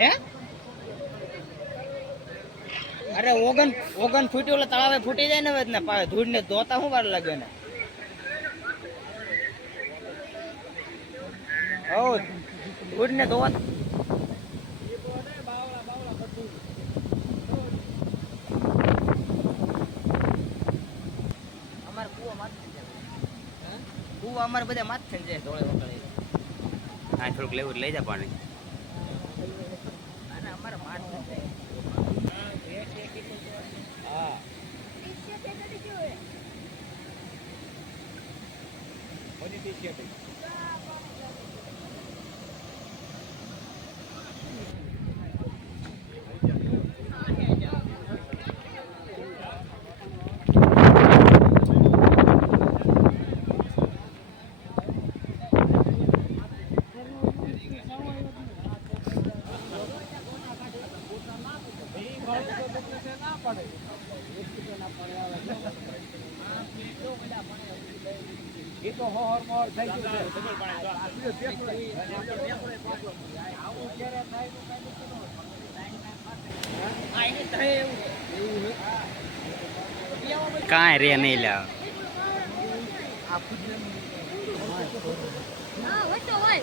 હે? અરે ઓગન ઓગન ફૂટ્યું એટલે તળાવે ફૂટી જાય ને હવે ને પાવે. ધૂળ ને ધોતા શું વાર લાગે ને? ઓ ધૂળ ને ધોવા અમારે કૂવો માથે જાય. કૂવો અમારે બધા માથે જાય ધોળે વખતે. આ થોડુંક લેવું લઈ જા પાણી. અને અમારે માથે જાય તો હોર મોર થઈ ગયું છે. કાંઈ રે નહીં લાવ હોય